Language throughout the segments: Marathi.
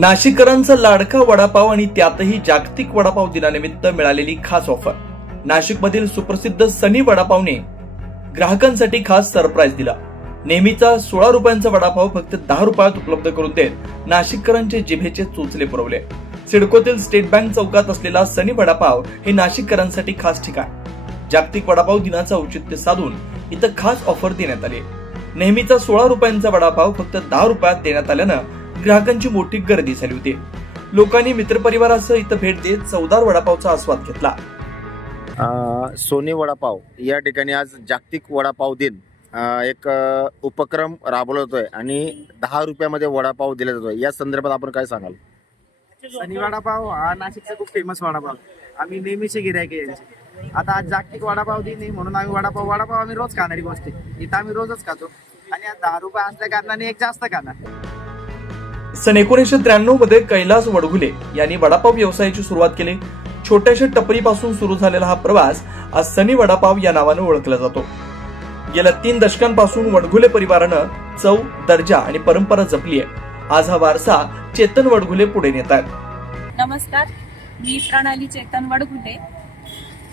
नाशिककरांचा लाडका वडापाव आणि त्यातही जागतिक वडापाव दिनानिमित्त मिळालेली खास ऑफर। नाशिकमधील सुप्रसिद्ध सनी वडापावने ग्राहकांसाठी खास सरप्राईज दिला। नेहमीचा 16 रुपयांचा वडापाव फक्त 10 रुपयात उपलब्ध करून देत नाशिककरांचे जिभेचे चोचले पुरवले। सिडकोतील स्टेट बँक चौकात असलेला सनी वडापाव हे नाशिककरांसाठी खास ठिकाण। जागतिक वडापाव दिनाचं औचित्य साधून इथं खास ऑफर देण्यात आली। नेहमीचा 16 रुपयांचा वडापाव फक्त 10 रुपयात देण्यात आल्यानं ग्राहकांची मोठी गर्दी झाली होती। लोकांनी मित्रपरिवारासह इथं भेट देत चवदार वडापावचा आस्वाद घेतला। सोनी वडापाव या ठिकाणी आज जागतिक वडापाव दिन एक उपक्रम राबवला जातोय आणि 10 रुपयामध्ये वडापाव दिला जातोय। या संदर्भात आपण काय सांगाल? सनी वडापाव हा नाशिकचा खूप फेमस वडापाव, आम्ही नेहमीचे गिरायक यांचे। आता आज जागतिक वडापाव दिन आहे म्हणून आम्ही वडापाव आम्ही रोज खाणारी गोष्ट आहे, इथं आम्ही रोजच खातो आणि आज 10 रुपये असल्या कारणाने एक जास्त खाणार। सन 1993 मध्ये कैलास वडघुले यांनी वडापाव व्यवसायाची सुरुवात केली। छोट्याशा टपरीपासून सुरू झालेला हा प्रवास आज सनी वडापाव या नावाने ओळखला जातो। गेल्या 3 दशकांपासून वडघुले परिवारानं चव, दर्जा आणि परंपरा जपली आहे। आज हा वारसा चेतन वडघुले पुढे नेत आहेत। नमस्कार, मी प्रणाली चेतन वडघुले।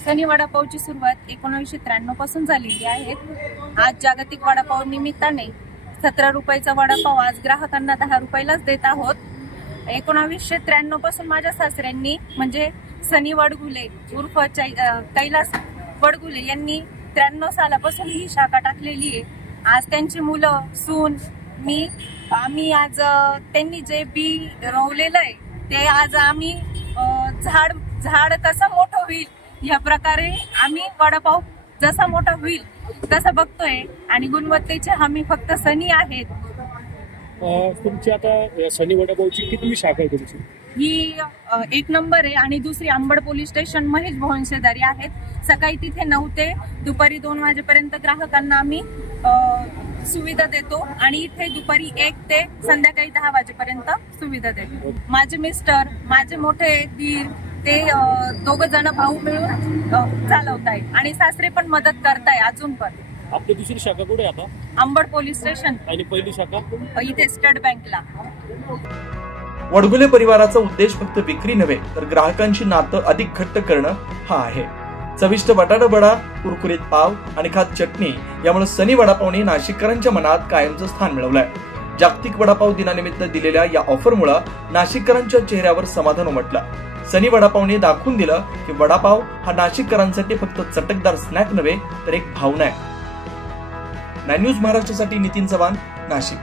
सनी वडापावची सुरुवात 1993 पासून झालेली आहे। आज जागतिक वडापाव निमित्ताने 17 रुपयाचा वडापाव आज ग्राहकांना 10 रुपयालाच देत आहोत। 1993 पासून माझ्या सासऱ्यांनी म्हणजे सनी वडघुले उर्फ कैलास वडघुले यांनी 93 सालापासून ही शाखा टाकलेली आहे। आज त्यांची मुलं, सून, आम्ही आज त्यांनी जे बी रोवलेलं आहे ते आज आम्ही झाड कसं मोठं होईल या प्रकारे आम्ही वडापाव जसा मोठा होईल तसं बघतोय आणि गुणवत्तेचे हमी फक्त सनी आहेत। तुमची आता सनी वडापावची किती शाखा आहे तुमची? ही 1 नंबर आहे आणि दुसरी अंबड पोलीस स्टेशन महेश भवन शेजारी आहेत। सकाळी तिथे 9 ते दुपारी 2 वाजेपर्यंत ग्राहकांना आम्ही सुविधा देतो आणि इथे दुपारी 1 ते संध्याकाळी 10 वाजेपर्यंत सुविधा देतो। माझे मिस्टर, माझे मोठे दीर ते 2 जण भाऊ मिळून चालवताय आणि सासरे पण मदत करताय अजून पण। आपली दुसरी शाखा कुठे आता? अंबड पोलीस स्टेशन आणि पहिली शाखा इथे स्टेट बँकला। वडघुले परिवाराचा उद्देश फक्त विक्री नव्हे तर ग्राहकांची नातं अधिक घट्ट करणं हा आहे। चविष्ट बटाटा वडा, कुरकुरीत पाव आणि खात चटणी यामुळे सनी वडापावने नाशिककरांच्या मनात कायमचं स्थान मिळवलंय। जागतिक वडापाव दिनानिमित्त दिलेल्या या ऑफरमुळे नाशिककरांच्या चेहऱ्यावर समाधान उमटलं। सनी वडापावने दाखवून दिलं की वडापाव हा नाशिककरांसाठी फक्त चटकदार स्नॅक नव्हे तर एक भावना आहे। 9 न्यूज महाराष्ट्रासाठी नितीन चव्हाण, नाशिक।